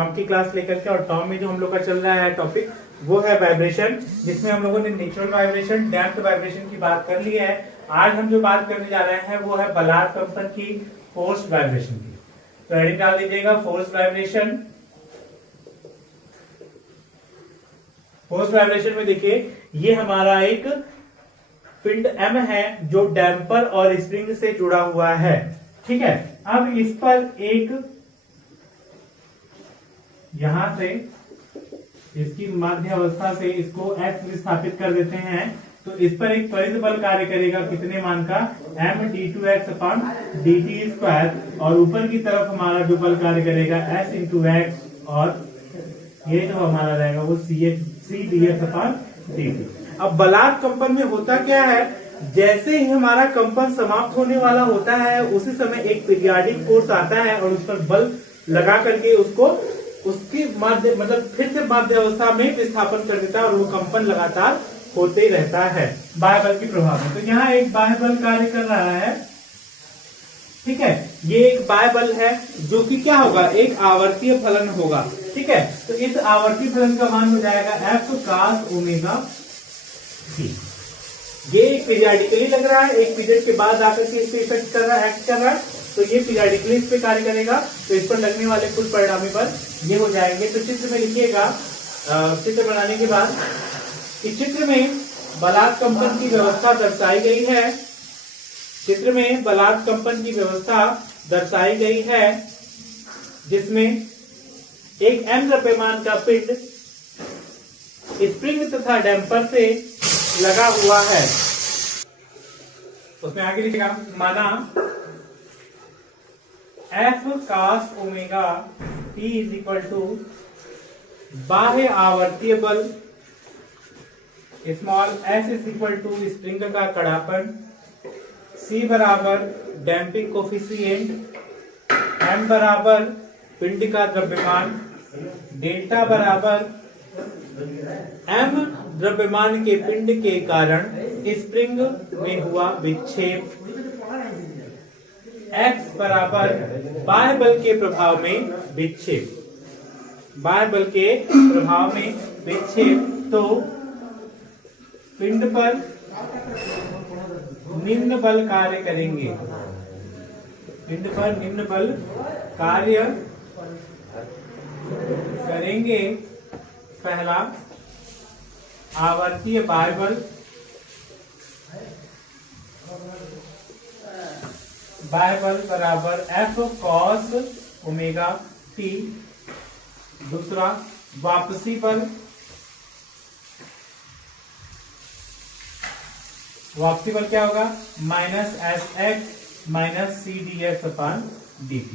Tom की class लेकर के, और टॉम में जो हम लोग का चल रहा है टॉपिक वो है वाइब्रेशन, जिसमें हम लोगों ने नेचुरल वाइब्रेशन, डैम्प्ड वाइब्रेशन की बात कर ली है। आज हम जो बात करने जा रहे हैं वो है बलार्ड कंपन की फोर्स्ड वाइब्रेशन की। तो हेडिंग डाल दीजिएगा फोर्स्ड वाइब्रेशन। फोर्स्ड वाइब्रेशन में देखिए ये हमारा एक पिंड M है जो डैम्पर और स्प्रिंग से जुड़ा हुआ है, ठीक है। अब इस पर एक यहां से इसकी मध्य अवस्था से इसको X विस्थापित कर देते हैं, तो इस पर एक त्वरित बल कार्य करेगा कितने मान का, md2x/dt², और ऊपर की तरफ हमारा जो बल कार्य करेगा s × x, और ये जो हमारा रहेगा वो cdx/dt। अब बलार्ड कंपन में होता क्या है, जैसे ही हमारा कंपन समाप्त होने वाला होता है उसी समय एक पीरियाडिक फोर्स आता है और उस पर बल लगा करके उसको उसकी माध्य मतलब फिर से माध्य अवस्था में विस्थापन कर देता है और वो कंपन लगातार होते ही रहता है बाह्य बल के प्रभाव में। तो यहाँ एक बाह्य बल कार्य कर रहा है, ठीक है। ये एक बाह्य बल है जो कि क्या होगा, एक आवर्तीय फलन होगा, ठीक है। तो इस आवर्तीय फलन का मान हो जाएगा F cos ओमेगा t। ये एक पीरियडिकली लग रहा है, एक पीरियड के बाद आकर के इस पे इफेक्ट कर रहा है, एक्ट कर रहा है, तो ये पीरियडिकली इस पे कार्य करेगा। तो इस पर लगने वाले कुल परिणामी बल ये हो जाएंगे। तो चित्र में लिखिएगा, चित्र बनाने के बाद इस चित्र में बलार्ड कंपन की व्यवस्था दर्शाई गई है। चित्र में बलार्ड कंपन की व्यवस्था दर्शाई गई है जिसमें एक m द्रव्यमान का पिंड स्प्रिंग तथा डैम्पर से लगा हुआ है। उसमें आगे लिखेगा, माना F cos ओमेगा t = बाह्य आवर्तीय बल, स्मॉल s = स्प्रिंग का कड़ापन, c बराबर डैम्पिंग कोफिशिएंट, m बराबर पिंड का द्रव्यमान, डेल्टा बराबर m द्रव्यमान के पिंड के कारण स्प्रिंग में हुआ विक्षेप, x बराबर बाह्य बल के प्रभाव में विक्षेप, बाह्य बल के प्रभाव में विक्षेप। तो पिंड पर निम्न बल कार्य करेंगे, पिंड पर निम्न बल कार्य करेंगे। पहला आवर्तीय बाह्य बल, बाह्य बल बराबर F cos ओमेगा t। दूसरा वापसी बल, वापसी बल क्या होगा, -sx - cdx/dt।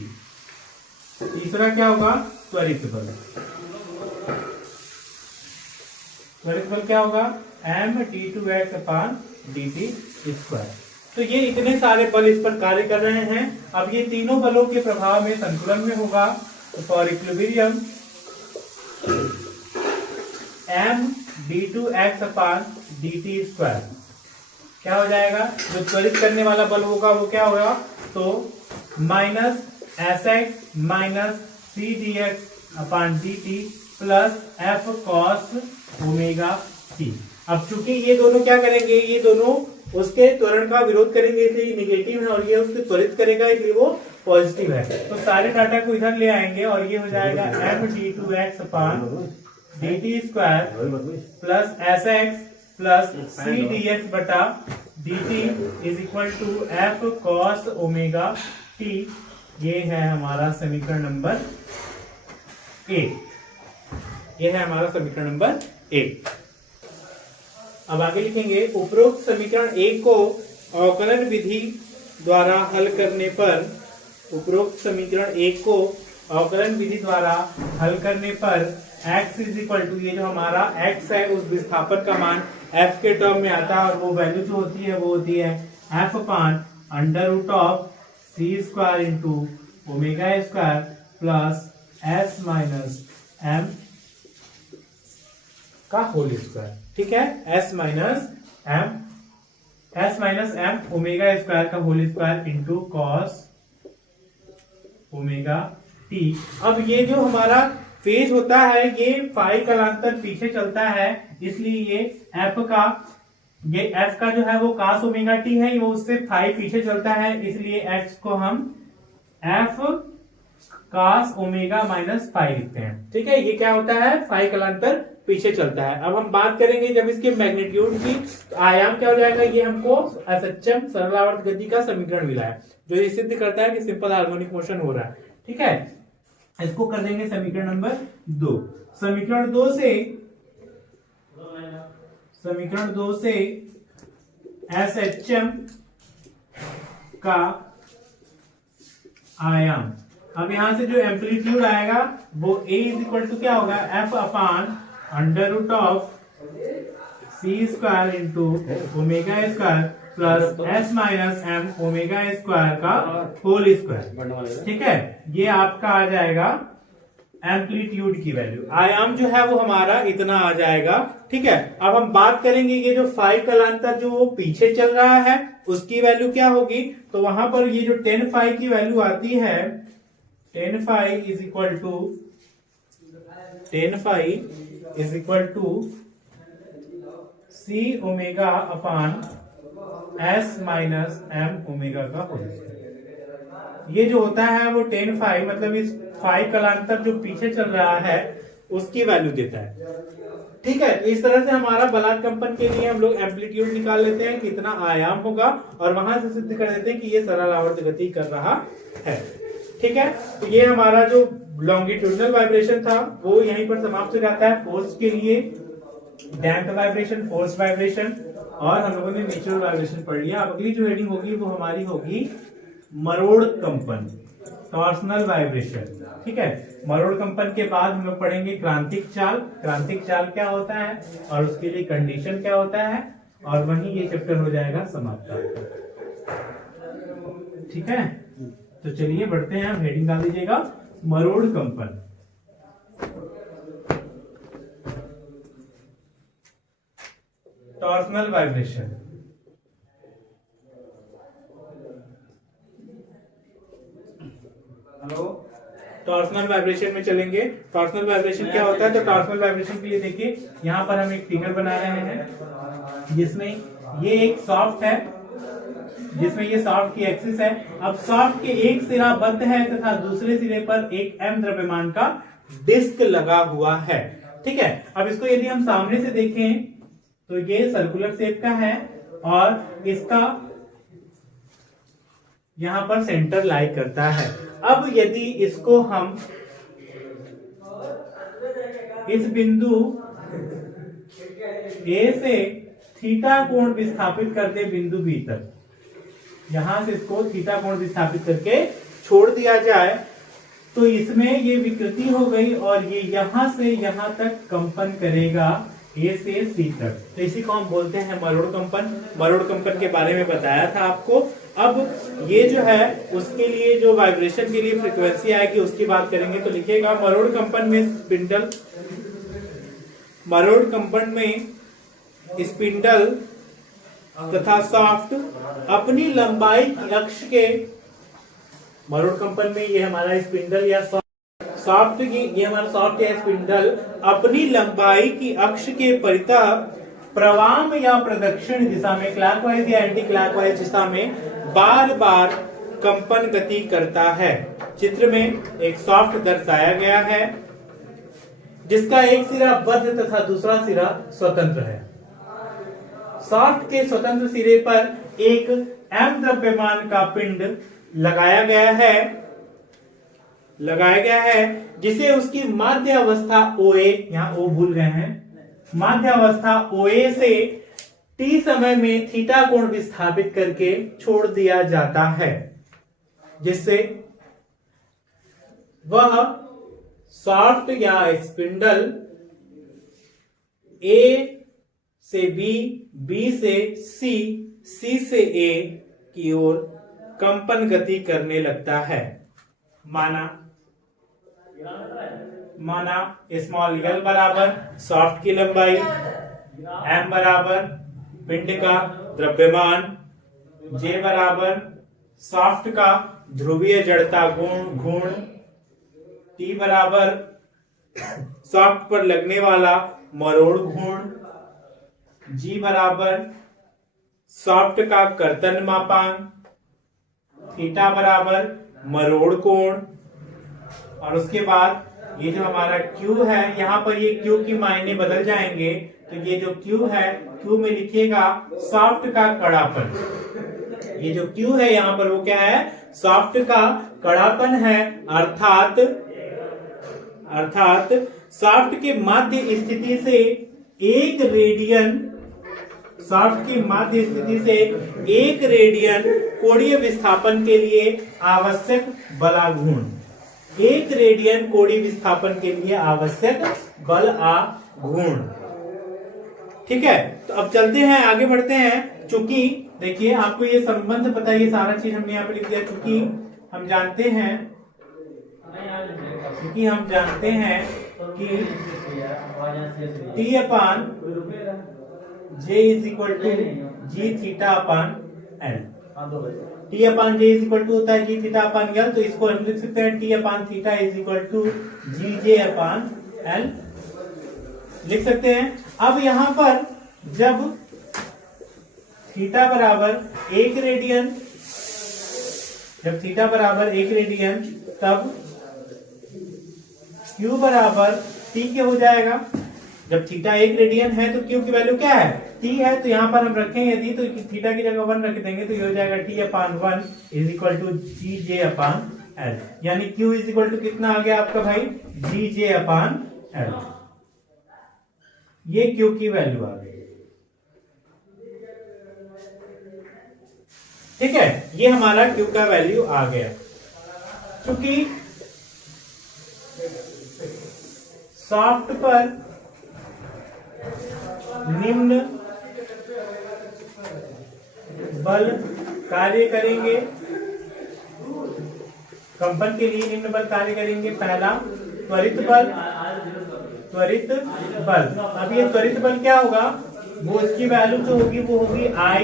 तीसरा क्या होगा, त्वरित बल, त्वरित बल क्या होगा, md2x/dt²। तो ये इतने सारे बल इस पर कार्य कर रहे हैं। अब ये तीनों बलों के प्रभाव में संतुलन में होगा। तो फॉर इक्विलिब्रियम md2x/dt² क्या हो जाएगा, जो त्वरित करने वाला बल होगा वो क्या होगा, तो -sx - cdx/dt + F cos omega t। अब चूंकि ये दोनों क्या करेंगे, ये दोनों उसके त्वरण का विरोध करेंगे, इसलिए ये निगेटिव है, और ये उसके त्वरित करेगा इसलिए वो पॉजिटिव है। तो सारे डाटा को इधर ले आएंगे और ये हो जाएगा md2x/dt² + sx + cdx/dt = F cos omega t। ये है हमारा समीकरण नंबर 1, ये है हमारा समीकरण नंबर 1। अब आगे लिखेंगे, उपरोक्त समीकरण 1 को अवकलन विधि द्वारा हल करने पर, उपरोक्त समीकरण 1 को अवकलन विधि द्वारा हल करने पर x = ये जो हमारा x है उस विस्थापन का मान f के टर्म में आता है, और वो वैल्यू जो होती है वो होती है f/√c² × ओमेगा² + s - m का होल स्क्वायर, ठीक है। s - m ओमेगा² का whole square × cos omega t। अब ये जो हमारा फेज होता है ये फाई कालांतर पीछे चलता है, इसलिए ये एफ का जो है वो cos ओमेगा टी है, वो उससे फाई पीछे चलता है, इसलिए एक्स को हम F cos omega minus phi लिखते हैं। ठीक है, ये क्या होता है, फाई कालांतर पीछे चलता है। अब हम बात करेंगे जब इसके मैग्नीट्यूड की, तो आयाम क्या हो जाएगा, ये हमको एसएचएम सरल आवर्त गति का समीकरण मिला है जो ये सिद्ध करता है कि सिंपल हार्मोनिक मोशन हो रहा है। ठीक है, इसको कर देंगे समीकरण नंबर 2। समीकरण 2 से एसएचएम का आयाम, अब यहां से जो एम्पलीट्यूड आएगा वो a इज इक्वल टू क्या होगा, f upon under root of C square into omega square plus S minus M omega square का होल स्क्वायर। ठीक है, ये आपका आ जाएगा एम्पलीट्यूड की वैल्यू। आयाम जो है वो हमारा इतना आ जाएगा। ठीक है, अब हम बात करेंगे ये जो फाई कालांतर जो वो पीछे चल रहा है उसकी वैल्यू क्या होगी, तो वहां पर ये जो 10 फाई की वैल्यू आती है, 10 phi is equal to C omega upon S minus M omega का होल स्क्वायर। ये जो होता है वो 10 फाई, मतलब इस फाई कालांतर जो पीछे चल रहा है उसकी वैल्यू देता है। ठीक है, इस तरह से हमारा बलात् कंपन के लिए हम लोग एम्पलीट्यूड निकाल लेते हैं कितना आयाम होगा, और वहां से सिद्ध कर देते हैं कि ये सरल आवर्त गति कर रहा है। ठीक है, तो ये हमारा जो लॉन्गिट्यूडनल वाइब्रेशन था वो यहीं पर समाप्त हो जाता है। फोर्स के लिए डैम्प्ड वाइब्रेशन, फोर्स वाइब्रेशन, और हम लोगों ने नेचुरल वाइब्रेशन पढ़ लिया। अब अगली जो हेडिंग होगी वो हमारी होगी मरोड़ कंपन, टॉर्सनल वाइब्रेशन। ठीक है, मरोड़ कंपन के बाद हम लोग पढ़ेंगे क्रांतिक चाल। क्रांतिक चाल क्या होता है और उसके लिए कंडीशन क्या होता है, और वहीं ये चैप्टर हो जाएगा समाप्त। ठीक है, तो चलिए बढ़ते हैं, हम हेडिंग डाल दीजिएगा मरोड़ कंपन। Torsional vibration. Hello, torsional vibration में चलेंगे। टॉर्सनल वाइब्रेशन क्या होता है, तो टॉर्सनल वाइब्रेशन के लिए देखिए यहाँ पर हम एक फिगर बना रहे हैं जिसमें ये एक सॉफ्ट है, जिसमें ये सॉफ्ट की एक्सिस है। अब सॉफ्ट के एक सिरा बंद है तथा दूसरे सिरे पर एक m द्रव्यमान का डिस्क लगा हुआ है। ठीक है, अब इसको यदि हम सामने से देखें तो ये सर्कुलर शेप का है और इसका यहां पर सेंटर लाई करता है। अब यदि इसको हम इस बिंदु ए से थीटा कोण विस्थापित कर दे बिंदु बी तक, यहां से इसको थीटा कोण विस्थापित करके छोड़ दिया जाए, तो इसमें ये विकृति हो गई और ये यहां से यहां तक कंपन करेगा, ए से सी तक। तो इसी को हम बोलते हैं मरोड़ कंपन। मरोड़ कंपन के बारे में बताया था आपको। अब ये जो है उसके लिए जो वाइब्रेशन के लिए फ्रीक्वेंसी आएगी उसकी बात करेंगे। तो लिखिएगा मरोड़ कंपन में स्पिंडल, मरोड़ कंपन में स्पिंडल तथा सॉफ्ट अपनी लंबाई की अक्ष के, मरोड़ कंपन में ये हमारा स्पिंडल या सॉफ्ट की, ये हमारा सॉफ्ट या स्पिंडल अपनी लंबाई की अक्ष के परितः प्रवाम या प्रदक्षिण दिशा में, क्लॉकवाइज या एंटी क्लॉकवाइज दिशा में बार बार कंपन गति करता है। चित्र में एक सॉफ्ट दर्शाया गया है जिसका एक सिरा बद्ध तथा दूसरा सिरा स्वतंत्र है। सॉफ्ट के स्वतंत्र सिरे पर एक m द्रव्यमान का पिंड लगाया गया है जिसे उसकी माध्य अवस्था OA, यहाँ O भूल गए हैं, माध्य अवस्था OA से t समय में थीटा कोण विस्थापित करके छोड़ दिया जाता है, जिससे वह सॉफ्ट या स्पिंडल A से B, B से C, C से A की ओर कंपन गति करने लगता है। माना स्मॉल l बराबर सॉफ्ट की लंबाई, m बराबर पिंड का द्रव्यमान, j बराबर सॉफ्ट का ध्रुवीय जड़ता गुण, t बराबर शाफ्ट पर लगने वाला मरोड़ घूर्ण, G बराबर शाफ्ट का कर्तन मापांक, थीटा बराबर मरोड़ कोण, और उसके बाद ये जो हमारा Q है, यहाँ पर ये Q की मायने बदल जाएंगे, तो ये जो Q है, Q में लिखिएगा शाफ्ट का कड़ापन। ये जो Q है यहाँ पर वो क्या है, शाफ्ट का कड़ापन है, अर्थात शाफ्ट के मध्य स्थिति से 1 रेडियन, शाफ्ट की मध्य स्थिति से 1 रेडियन कोणीय विस्थापन के लिए आवश्यक बलाघूर्ण, 1 रेडियन कोणीय विस्थापन के लिए आवश्यक बल आघूर्ण। ठीक है, तो अब चलते हैं, आगे बढ़ते हैं। चूंकि देखिए आपको ये संबंध पता है, ये सारा चीज हमने यहाँ पे लिख दिया। चूंकि हम जानते हैं कि T upon J is equal to G theta upon L, T upon J is equal to होता है जी थीटा अपान एल, तो इसको हम लिख सकते हैं T upon theta is equal to G J upon L, लिख सकते हैं। अब यहां पर जब थीटा बराबर 1 रेडियन, जब थीटा बराबर 1 रेडियन, तब Q बराबर T के हो जाएगा। जब थीटा 1 रेडियन है तो Q की वैल्यू क्या है, T है, तो यहां पर हम रखें यदि, तो थीटा की जगह 1 रख देंगे, तो ये हो जाएगा T upon 1 is equal to G J upon L, यानी Q इज इक्वल टू कितना आ गया आपका भाई, जी जे अपान एल। ये Q की वैल्यू आ गई। ठीक है, ये हमारा Q का वैल्यू आ गया। क्योंकि शाफ्ट पर निम्न बल कार्य करेंगे, कंपन के लिए निम्न बल कार्य करेंगे। पहला त्वरित बल, अब ये त्वरित बल क्या होगा, वो इसकी वैल्यू जो होगी वो होगी I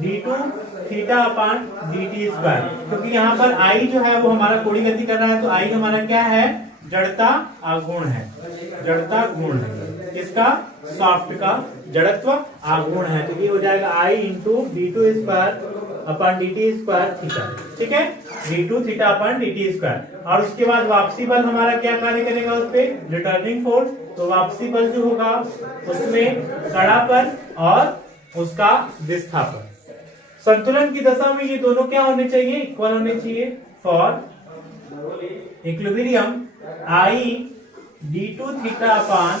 d2 theta upon dt square, क्योंकि यहाँ पर I जो है वो हमारा कोणीय गति कर रहा है, तो I हमारा क्या है, जड़ता आघूर्ण है, जड़ता गुण है, किसका, शाफ्ट का जड़त्व आघूर्ण है, तो ये हो जाएगा I into d2 square upon dt square theta. ठीक है, d2 theta upon dt square, और उसके बाद वापसी बल हमारा क्या कार्य करेगा उस पे, रिटर्निंग फोर्स, तो वापसी बल जो होगा उसमें कड़ापन और उसका विस्थापन। संतुलन की दशा में ये दोनों क्या होने चाहिए, इक्वल होने चाहिए। For equilibrium I d2 theta upon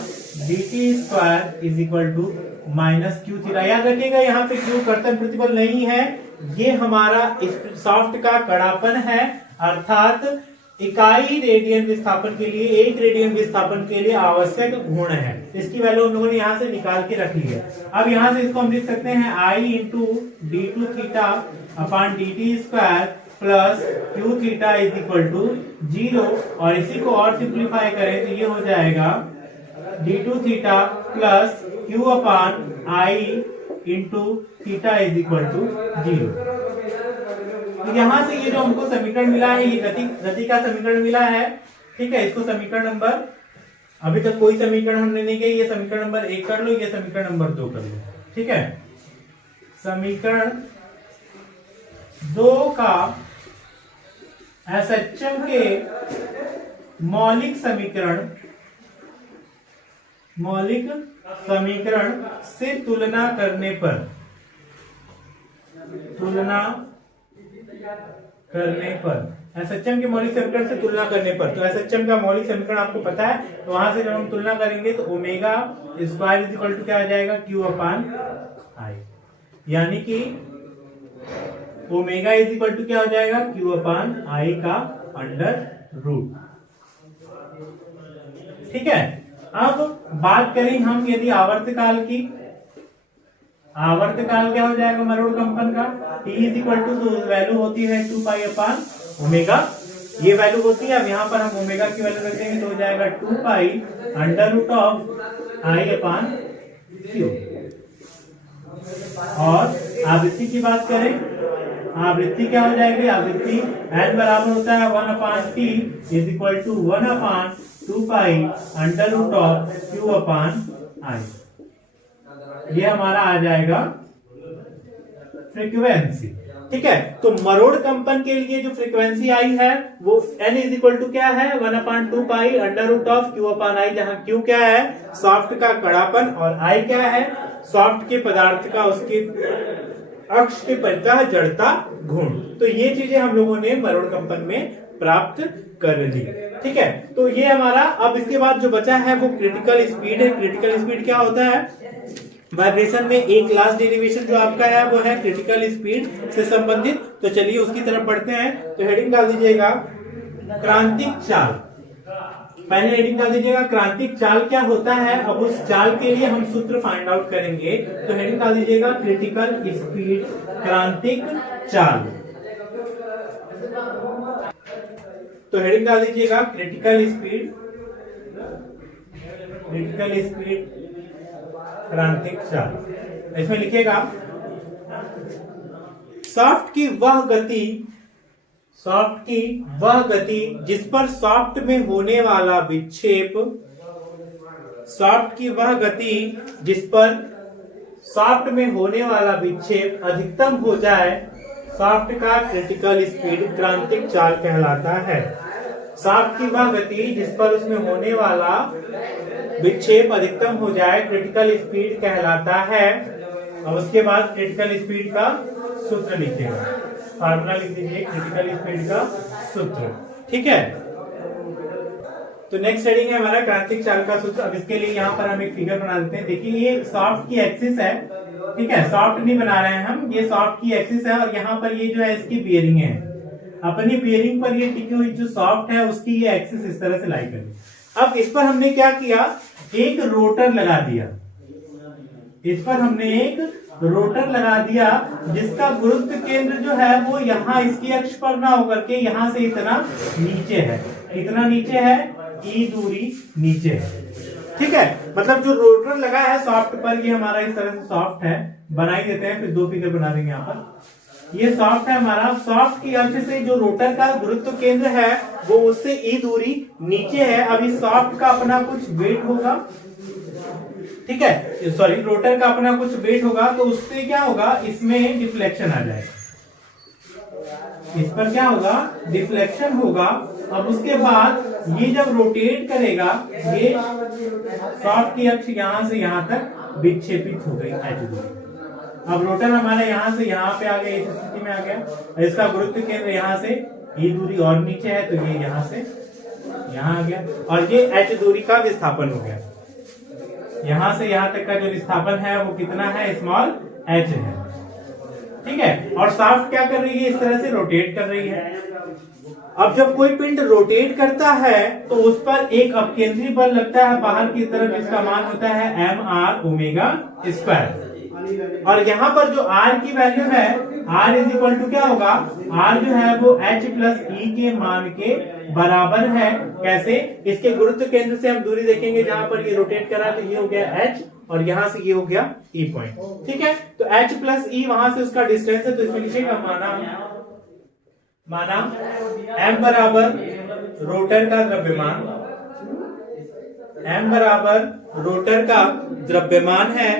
dt square is equal to minus Q theta. याद रखिएगा यहाँ पे क्यू कर्तन प्रतिबल नहीं है, ये हमारा शाफ्ट का कड़ापन है, अर्थात इकाई रेडियन विस्थापन के लिए, 1 रेडियन विस्थापन के लिए आवश्यक गुण है। इसकी वैल्यू हम लोगों ने यहाँ से निकाल के रख ली है। अब यहाँ से इसको हम लिख सकते हैं I into d2 theta upon dt square plus Q theta is equal to 0, और इसी को और सिंप्लीफाई करें तो ये हो जाएगा d2 theta plus Q upon I into theta is equal to 0। तो यहां से ये जो हमको समीकरण मिला है, ये गति का समीकरण मिला है। ठीक है, इसको समीकरण नंबर, अभी तक कोई समीकरण हमने नहीं किया, ये समीकरण नंबर 1 कर लो, ये समीकरण नंबर 2 कर लो। ठीक है, समीकरण 2 का एसएचएम के मौलिक समीकरण से तुलना करने पर एसएचएम के मौलिक समीकरण से तुलना करने पर, तो एसएचएम का मौलिक समीकरण आपको पता है, तो वहां से जब हम तुलना करेंगे तो omega square is equal to क्या आ जाएगा, क्यू अपान आई, यानी कि ओमेगा इज इक्वल टू क्या हो जाएगा, क्यू अपान आई का अंडर रूट। ठीक है, अब बात करें हम यदि आवर्तकाल की, आवर्तकाल क्या हो जाएगा मरोड़ कंपन का, T इज इक्वल टू, तो वैल्यू होती है 2 पाई अपान ओमेगा, ये वैल्यू होती है। अब यहाँ पर हम ओमेगा की वैल्यू रख देंगे तो हो जाएगा 2 pi under root of I upon Q. और आवृत्ति की बात करें, आवृत्ति क्या हो जाएगी, आवृत्ति n बराबर होता है 1 upon t is equal to 1 upon 2 pi under root of Q upon I. ये हमारा आ जाएगा फ्रीक्वेंसी। ठीक है, तो मरोड़ कंपन के लिए जो फ्रीक्वेंसी आई है वो n इज इक्वल टू क्या है, 1/2 pi under root of Q upon I, जहां क्यू क्या है सॉफ्ट का कड़ापन और आई क्या है सॉफ्ट के पदार्थ का उसके अक्ष के परितः जड़ता गुण। तो ये चीजें हम लोगों ने मरोड़ कंपन में प्राप्त कर ली। ठीक है, तो ये हमारा, अब इसके बाद जो बचा है वो क्रिटिकल स्पीड है। क्रिटिकल स्पीड क्या होता है, वाइब्रेशन में एक लास्ट डेरिवेशन जो आपका है वो है क्रिटिकल स्पीड से संबंधित। तो चलिए उसकी तरफ बढ़ते हैं। तो हेडिंग डाल दीजिएगा क्रांतिक चाल। पहले हेडिंग डाल दीजिएगा क्रांतिक चाल क्या होता है। अब उस चाल के लिए हम सूत्र फाइंड आउट करेंगे। तो हेडिंग डाल दीजिएगा क्रिटिकल स्पीड क्रांतिक चाल। तो हेडिंग डाल दीजिएगा क्रिटिकल स्पीड क्रांतिक चाल। इसमें लिखिएगा सॉफ्ट की वह गति जिस पर सॉफ्ट में होने वाला विक्षेप, सॉफ्ट की वह गति जिस पर सॉफ्ट में होने वाला विक्षेप अधिकतम हो जाए, सॉफ्ट का क्रिटिकल स्पीड क्रांतिक चाल कहलाता है। सॉफ्ट की वह गति जिस पर उसमें होने वाला विक्षेप अधिकतम हो जाए क्रिटिकल स्पीड कहलाता है। और उसके बाद क्रिटिकल स्पीड का सूत्र लिखिएगा, फार्मूला लिख दीजिए क्रिटिकल स्पीड का सूत्र। ठीक है, तो नेक्स्ट हेडिंग है हमारा क्रांतिक चाल का सूत्र। अब इसके लिए यहाँ पर हम एक फिगर बना देते हैं। देखिए ये सॉफ्ट की एक्सिस है। ठीक है, सॉफ्ट नहीं बना रहे हैं हम, ये सॉफ्ट की एक्सिस है और यहाँ पर ये जो है इसकी बियरिंग है। अपनी बियरिंग पर ये टिकी हुई जो सॉफ्ट है उसकी ये एक्सिस इस तरह से लाई करी। अब इस पर हमने क्या किया, एक रोटर लगा दिया। इस पर हमने एक रोटर लगा दिया जिसका गुरुत्व केंद्र जो है वो यहाँ इसकी अक्ष पर ना होकर के यहाँ से इतना नीचे है। इतना नीचे है, ई दूरी नीचे है। ठीक है, मतलब जो रोटर लगा है सॉफ्ट पर, ये हमारा इस तरह से सॉफ्ट है, बना ही देते हैं, फिर दो फिगर बना देंगे यहाँ पर। ये सॉफ्ट है हमारा, सॉफ्ट की अक्ष से जो रोटर का गुरुत्व केंद्र है वो उससे ई दूरी नीचे है। अब इस सॉफ्ट का अपना कुछ वेट होगा। ठीक है, सॉरी, रोटर का अपना कुछ वेट होगा, तो उससे क्या होगा, इसमें डिफ्लेक्शन आ जाएगा। इस पर क्या होगा, डिफ्लेक्शन होगा। अब उसके बाद ये जब रोटेट करेगा, ये सॉफ्ट की अक्ष यहां से यहां तक विक्षेपित हो गई एच दूरी। अब रोटर हमारा यहाँ से यहाँ पे आ गया, इस स्थिति में आ गया। इसका गुरुत्व केंद्र यहाँ से ई दूरी और नीचे है, तो ये यहाँ से यहाँ आ गया और ये एच दूरी का विस्थापन हो गया। यहाँ से यहाँ तक का जो विस्थापन है वो कितना है, स्मॉल एच है। ठीक है, और सॉफ्ट क्या कर रही है, इस तरह से रोटेट कर रही है। अब जब कोई पिंड रोटेट करता है तो उस पर एक अपकेंद्री बल लगता है बाहर की तरफ, जिसका मान होता है mr⍵²। और यहाँ पर जो r की वैल्यू है, r इज इक्वल टू क्या होगा, r जो है वो h प्लस e के मान के बराबर है। कैसे, इसके गुरुत्व केंद्र से हम दूरी देखेंगे, जहां पर ये रोटेट करा तो ये हो गया h और यहाँ से ये हो गया e पॉइंट। ठीक है, तो h प्लस e वहां से उसका डिस्टेंस है, तो इसमें लिखेगा माना m बराबर रोटर का द्रव्यमान, m बराबर रोटर का द्रव्यमान है।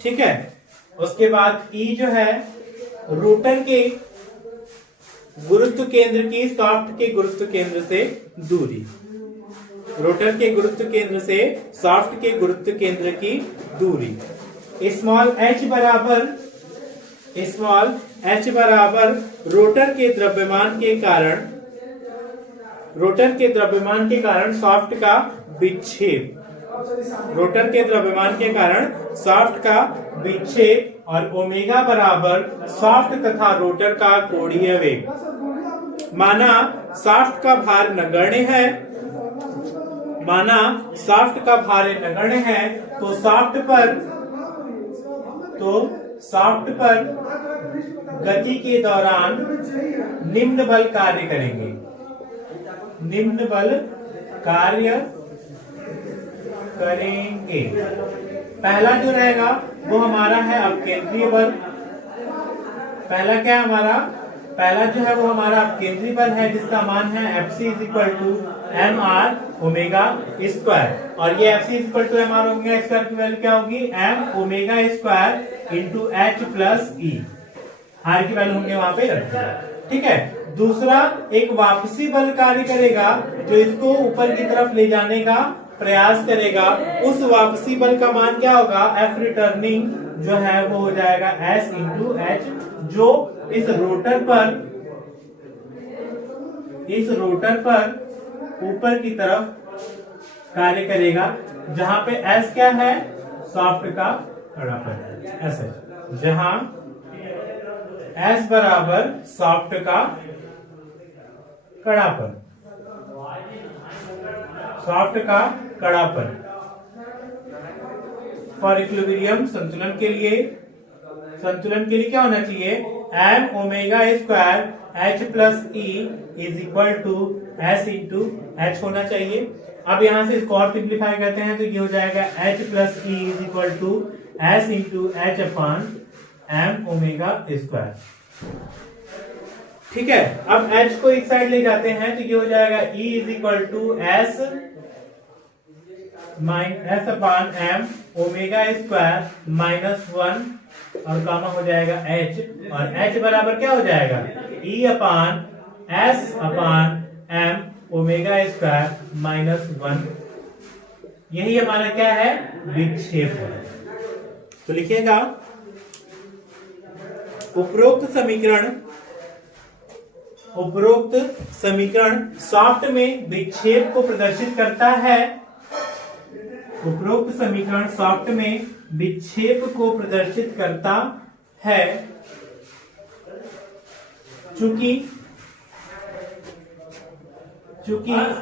ठीक है, उसके बाद E जो है रोटर के गुरुत्व केंद्र की सॉफ्ट के गुरुत्व केंद्र से दूरी, रोटर के गुरुत्व केंद्र से सॉफ्ट के गुरुत्व केंद्र की दूरी। स्मॉल h बराबर रोटर के द्रव्यमान के कारण सॉफ्ट का विक्षेप, रोटर के द्रव्यमान के कारण सॉफ्ट का विक्षेप, और ओमेगा बराबर सॉफ्ट तथा रोटर का कोणीय वेग। माना सॉफ्ट का भार नगण्य है, तो सॉफ्ट पर गति के दौरान निम्न बल कार्य करेंगे। पहला जो रहेगा वो हमारा है अपकेंद्रीय बल। पहला जो है वो हमारा अपकेंद्रीय बल है, जिसका मान है Fc is equal to M R omega square, और ये F C equal to M R omega square की वैल्यू क्या होगी, M omega square into H plus E, R की वैल्यू हमने वहां पे रखी। ठीक है, दूसरा एक वापसी बल कार्य करेगा जो इसको ऊपर की तरफ ले जाने का प्रयास करेगा, उस वापसी बल का मान क्या होगा, एफ रिटर्निंग जो है वो हो जाएगा एस इंटू एच, जो इस रोटर पर ऊपर की तरफ कार्य करेगा, जहां पे एस क्या है, सॉफ्ट का कड़ापन, एस है, जहां एस बराबर सॉफ्ट का कड़ापन, सॉफ्ट का कड़ापन। फॉर इक्विलिब्रियम संतुलन के लिए क्या होना चाहिए, M omega square H plus E is equal to S into H होना चाहिए। अब यहां से इसको और सिंप्लीफाई करते हैं तो ये हो जाएगा H plus E is equal to S into H upon M omega square. ठीक है, अब h को एक साइड ले जाते हैं तो ये हो जाएगा E is equal to S upon M omega square minus 1 और कामा हो जाएगा h, और h बराबर क्या हो जाएगा, E upon S upon M omega square minus 1। यही हमारा क्या है, विक्षेप है। तो लिखिएगा उपरोक्त समीकरण सॉफ्ट में विक्षेप को प्रदर्शित करता है। उपरोक्त समीकरण सॉफ्ट में विक्षेप को प्रदर्शित करता है, चूंकि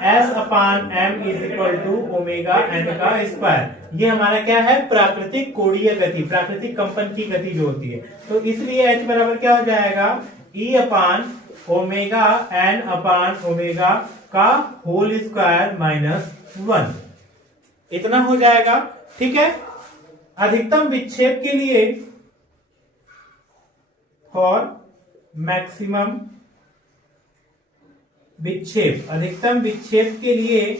S upon M is equal to omega N का स्क्वायर। ये हमारा क्या है, प्राकृतिक कोणीय गति, प्राकृतिक कंपन की गति जो होती है। तो इसलिए H बराबर क्या हो जाएगा, E upon omega N upon omega का होल स्क्वायर माइनस 1, इतना हो जाएगा। ठीक है, अधिकतम विक्षेप के लिए फॉर मैक्सिमम विक्षेप, अधिकतम विक्षेप के लिए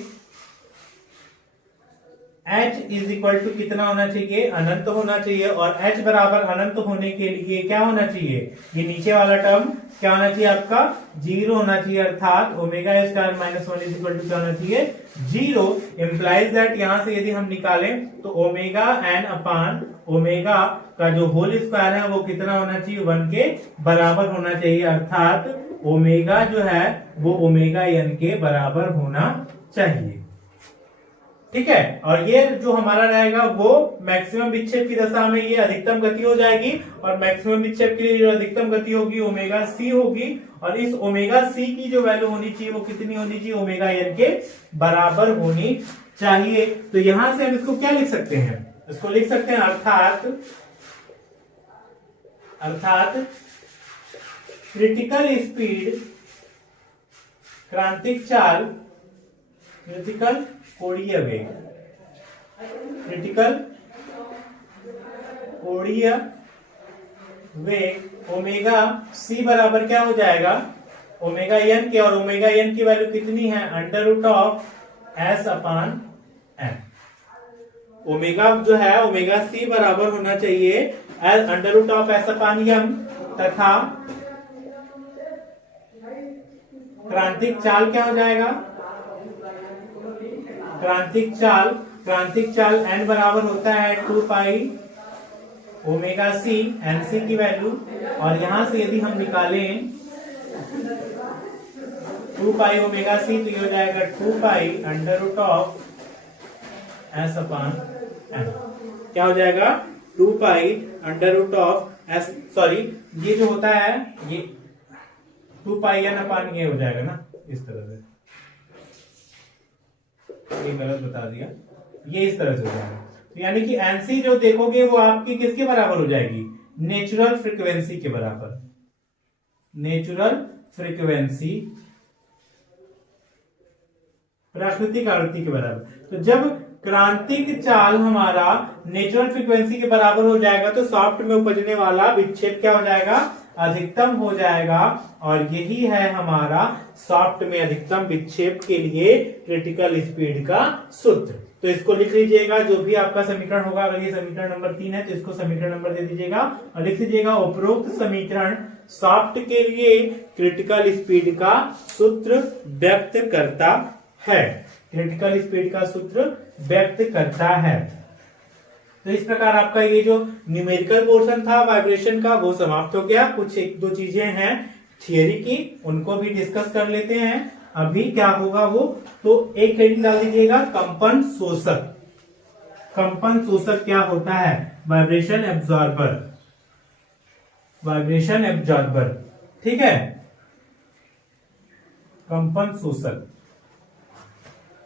h इज इक्वल टू कितना होना चाहिए, अनंत होना चाहिए, और h बराबर अनंत होने के लिए क्या होना चाहिए, ये नीचे वाला टर्म क्या होना चाहिए आपका, 0 होना चाहिए, अर्थात omega square minus 1 is equal to क्या होना चाहिए, 0। इंप्लाइज दैट यहां से यदि हम निकालें तो ओमेगा एन अपान ओमेगा का जो होल स्क्वायर है वो कितना होना चाहिए, 1 के बराबर होना चाहिए, अर्थात ओमेगा जो है वो ओमेगा एन के बराबर होना चाहिए। ठीक है, और ये जो हमारा रहेगा वो मैक्सिमम विक्षेप की दशा में ये अधिकतम गति हो जाएगी, और मैक्सिमम विक्षेप के लिए जो अधिकतम गति होगी ओमेगा सी होगी, और इस ओमेगा सी की जो वैल्यू होनी चाहिए वो कितनी होनी चाहिए, ओमेगा एन के बराबर होनी चाहिए। तो यहां से हम इसको क्या लिख सकते हैं, इसको लिख सकते हैं अर्थात क्रिटिकल स्पीड, क्रांतिक चाल, क्रिटिकल कोणीय वेग, क्रिटिकल कोणीय वेग ओमेगा सी बराबर क्या हो जाएगा, ओमेगा एन के, और ओमेगा एन की वैल्यू कितनी है, under root of S upon N. Omega जो है ओमेगा सी बराबर होना चाहिए under root of S upon M, तथा क्रांतिक चाल क्या हो जाएगा, क्रांतिक चाल n बराबर होता है 2 पाई ओमेगा सी, एन सी की वैल्यू, और यहां से यदि हम निकालें 2 पाई ओमेगा सी तो ये हो जाएगा 2 pi under root of S upon N. क्या हो जाएगा, 2 pi under root of S, sorry ये जो होता है ये 2 पाई एन अपान ये हो जाएगा ना, इस तरह से, ये गलत बता दिया, ये इस तरह से हो जाएगा। तो यानी कि एनसी जो देखोगे वो आपकी किसके बराबर हो जाएगी, नेचुरल फ्रीक्वेंसी के बराबर, नेचुरल फ्रीक्वेंसी, प्राकृतिक आवृत्ति के बराबर। तो जब क्रांतिक चाल हमारा नेचुरल फ्रीक्वेंसी के बराबर हो जाएगा तो सॉफ्ट में उपजने वाला विक्षेप क्या हो जाएगा, अधिकतम हो जाएगा और यही है हमारा सॉफ्ट में अधिकतम विक्षेप के लिए क्रिटिकल स्पीड का सूत्र। तो इसको लिख लीजिएगा, जो भी आपका समीकरण होगा, अगर ये समीकरण नंबर 3 है तो इसको समीकरण नंबर दे दीजिएगा और लिख लीजिएगा उपरोक्त समीकरण सॉफ्ट के लिए क्रिटिकल स्पीड का सूत्र व्यक्त करता है। क्रिटिकल स्पीड का सूत्र व्यक्त करता है। तो इस प्रकार आपका ये जो न्यूमेरिकल पोर्शन था वाइब्रेशन का वो समाप्त हो गया। कुछ एक दो चीजें हैं थियरी की, उनको भी डिस्कस कर लेते हैं। अभी क्या होगा वो, तो एक हेडिंग डाल दीजिएगा कंपन शोषक। कंपन शोषक क्या होता है? Vibration absorber. वाइब्रेशन एब्जॉर्बर, ठीक है। कंपन शोषक,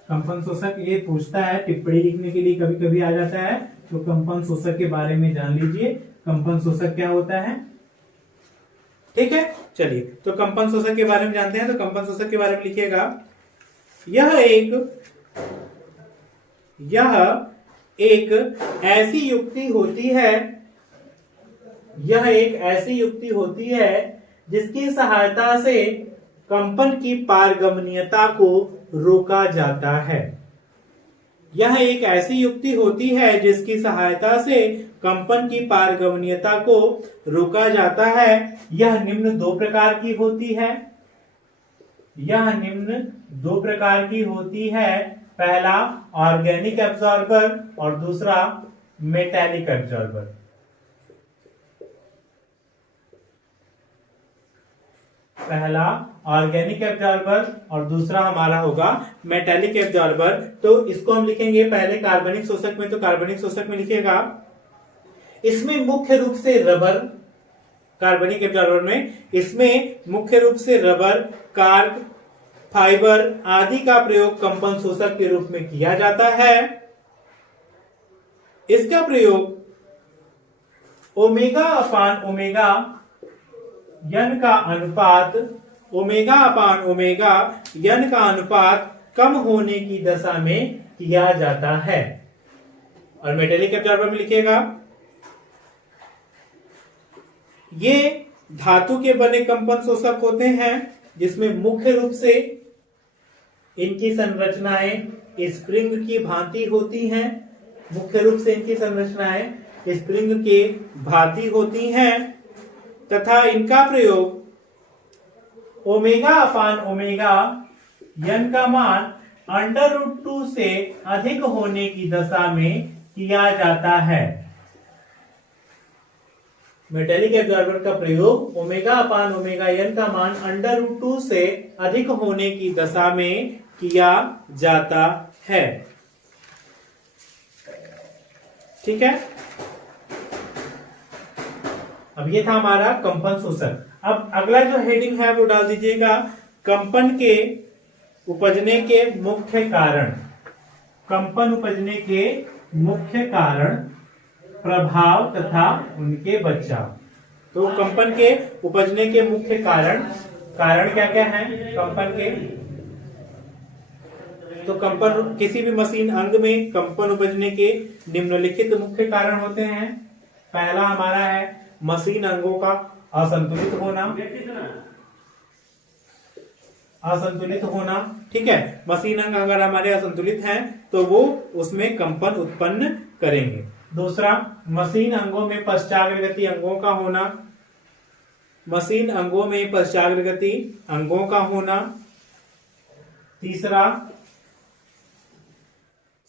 कंपन शोषक ये पूछता है, टिप्पणी लिखने के लिए कभी कभी आ जाता है, तो कंपन शोषक के बारे में जान लीजिए। कंपन शोषक क्या होता है, ठीक है। चलिए, तो कंपन शोषक के बारे में जानते हैं। तो कंपन शोषक के बारे में लिखिएगा, यह एक ऐसी युक्ति होती है, यह एक ऐसी युक्ति होती है जिसकी सहायता से कंपन की पारगमनीयता को रोका जाता है। यह एक ऐसी युक्ति होती है जिसकी सहायता से कंपन की पारगमनीयता को रोका जाता है। यह निम्न दो प्रकार की होती है। यह निम्न दो प्रकार की होती है। पहला ऑर्गेनिक एब्जॉर्बर और दूसरा मेटेलिक एब्जॉर्बर। पहला ऑर्गेनिक एब्जॉर्बर और दूसरा हमारा होगा मेटेलिक एब्जॉर्बर। तो इसको हम लिखेंगे पहले कार्बनिक शोषक में, तो कार्बनिक शोषक में लिखिएगा, इसमें मुख्य रूप से रबर, कार्बनिक एब्जॉर्बर में इसमें मुख्य रूप से रबर, कार्ब, फाइबर आदि का प्रयोग कंपन शोषक के रूप में किया जाता है। इसका प्रयोग ओमेगा अपान ओमेगा यन का अनुपात, ओमेगा अपान ओमेगा यन का अनुपात कम होने की दशा में किया जाता है। और मेटेलिक एब्जॉर्बर में लिखिएगा, ये धातु के बने कंपन शोषक होते हैं जिसमें मुख्य रूप से इनकी संरचनाएं स्प्रिंग की भांति होती हैं। मुख्य रूप से इनकी संरचनाएं स्प्रिंग के भांति होती हैं तथा इनका प्रयोग ओमेगा अपान ओमेगा यन का मान √2 से अधिक होने की दशा में किया जाता है। मेटेलिक एब्जॉर्बर का प्रयोग ओमेगा अपान ओमेगा यन का मान √2 से अधिक होने की दशा में किया जाता है। ठीक है। अब ये था हमारा कंपन शोषक। अब अगला जो हेडिंग है वो डाल दीजिएगा कंपन के उपजने के मुख्य कारण। कंपन उपजने के मुख्य कारण, प्रभाव तथा उनके बचाव। तो कंपन के उपजने के मुख्य कारण, कारण क्या क्या है कंपन के? तो कंपन, किसी भी मशीन अंग में कंपन उपजने के निम्नलिखित मुख्य कारण होते हैं। पहला हमारा है मशीन अंगों का असंतुलित होना। असंतुलित होना, ठीक है। मशीन अंग अगर हमारे असंतुलित हैं तो वो उसमें कंपन उत्पन्न करेंगे। दूसरा, मशीन अंगों में पश्चाग्रगति अंगों का होना। मशीन अंगों में पश्चाग्रगति अंगों का होना। तीसरा,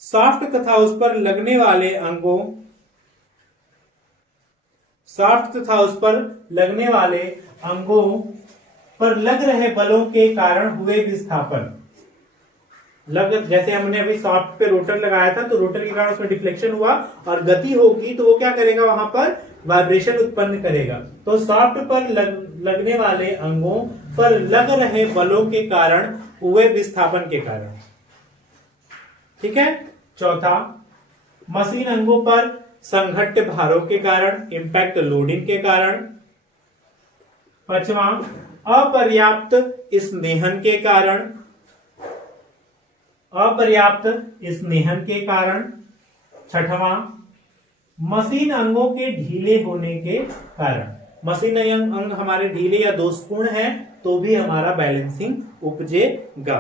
शाफ्ट तथा उस पर लगने वाले अंगों, शाफ्ट तथा उस पर लगने वाले अंगों पर लग रहे बलों के कारण हुए विस्थापन। जैसे हमने अभी शाफ्ट पे रोटर लगाया था तो रोटर के कारण उसमें डिफ्लेक्शन हुआ और गति होगी तो वो क्या करेगा, वहां पर वाइब्रेशन उत्पन्न करेगा। तो शाफ्ट पर लगने वाले अंगों पर लग रहे बलों के कारण हुए विस्थापन के कारण। ठीक है। चौथा, मशीन अंगों पर संघट्य भारों के कारण, इंपैक्ट लोडिंग के कारण। पांचवा, अपर्याप्त स्नेहन के कारण, अपर्याप्त स्नेहन के कारण। छठवां, मशीन अंगों के ढीले होने के कारण। मशीनरी अंग हमारे ढीले या दोषपूर्ण है तो भी हमारा बैलेंसिंग उपजेगा।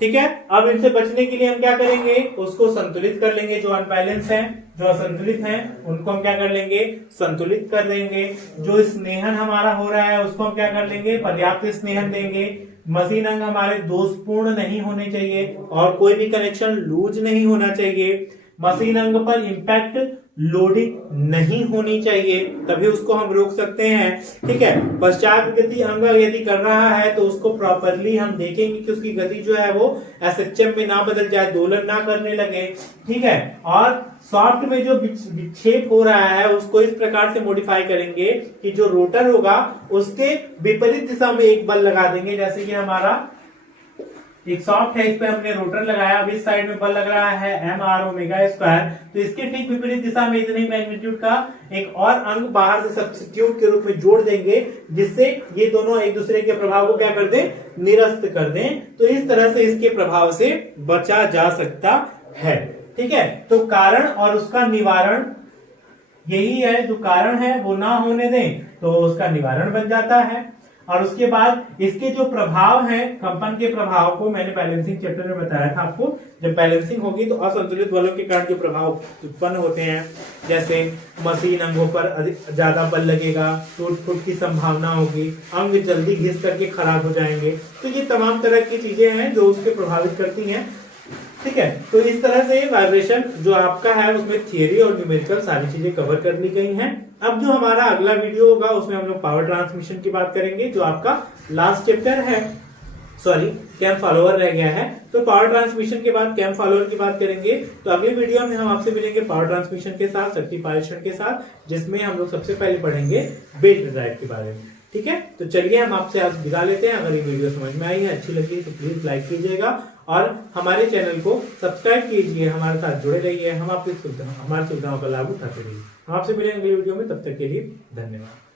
ठीक है, अब इनसे बचने के लिए हम क्या करेंगे, उसको संतुलित कर लेंगे। जो अनबैलेंस है, जो असंतुलित है, उनको हम क्या कर लेंगे, संतुलित कर देंगे। जो स्नेहन हमारा हो रहा है उसको हम क्या कर लेंगे, पर्याप्त स्नेहन देंगे। मशीन अंग हमारे दोषपूर्ण नहीं होने चाहिए और कोई भी कनेक्शन लूज नहीं होना चाहिए। मशीन अंग पर इंपैक्ट लोडिंग नहीं होनी चाहिए, तभी उसको हम रोक सकते हैं। ठीक है, पश्चात गति अंग यदि कर रहा है तो उसको प्रॉपरली हम देखेंगे कि उसकी गति जो है वो एसएचएम में ना बदल जाए, दोलन ना करने लगे। ठीक है, और सॉफ्ट में जो विक्षेप हो रहा है उसको इस प्रकार से मॉडिफाई करेंगे कि जो रोटर होगा उसके विपरीत दिशा में एक बल लगा देंगे। जैसे कि हमारा एक सॉफ्ट है, इस पे हमने रोटर लगाया, अब इस साइड में बल लग रहा है mr⍵², तो इसके ठीक विपरीत दिशा में इतनी मैग्नीट्यूड का एक और अंग बाहर से सब्स्टिट्यूट के रूप में जोड़ देंगे, जिससे ये दोनों एक दूसरे के प्रभाव को क्या कर दें, निरस्त कर दें। तो इस तरह से इसके प्रभाव से बचा जा सकता है। ठीक है, तो कारण और उसका निवारण यही है, जो कारण है वो ना होने दें तो उसका निवारण बन जाता है। और उसके बाद इसके जो प्रभाव हैं, कंपन के प्रभाव को मैंने बैलेंसिंग चैप्टर में बताया था आपको। जब बैलेंसिंग होगी तो असंतुलित बलों के कारण जो प्रभाव उत्पन्न होते हैं, जैसे मशीन अंगों पर अधिक ज्यादा बल लगेगा, टूट फूट की संभावना होगी, अंग जल्दी घिस करके खराब हो जाएंगे। तो ये तमाम तरह की चीजें हैं जो उसके प्रभावित करती हैं। ठीक है, तो इस तरह से वाइब्रेशन जो आपका है उसमें थियरी और न्यूमेरिकल सारी चीजें कवर कर ली गई हैं। अब जो हमारा अगला वीडियो होगा उसमें हम लोग पावर ट्रांसमिशन की बात करेंगे, जो आपका लास्ट चैप्टर है, सॉरी कैम फॉलोअर रह गया है। तो पावर ट्रांसमिशन के बाद कैम फॉलोअर की बात करेंगे। तो अगले वीडियो में हम आपसे मिलेंगे पावर ट्रांसमिशन के साथ, शक्ति पारेषण के साथ, जिसमें हम लोग सबसे पहले पढ़ेंगे बेल्ट ड्राइव के बारे में। ठीक है, तो चलिए हम आपसे आज विदा लेते हैं। अगर ये वीडियो समझ में आई है, अच्छी लगी तो प्लीज लाइक कीजिएगा और हमारे चैनल को सब्सक्राइब कीजिए, हमारे साथ जुड़े रहिए, हम आपकी हमारी सुविधाओं का लाभ उठाते रहिए। हम आपसे मिलेंगे अगले वीडियो में, तब तक के लिए धन्यवाद।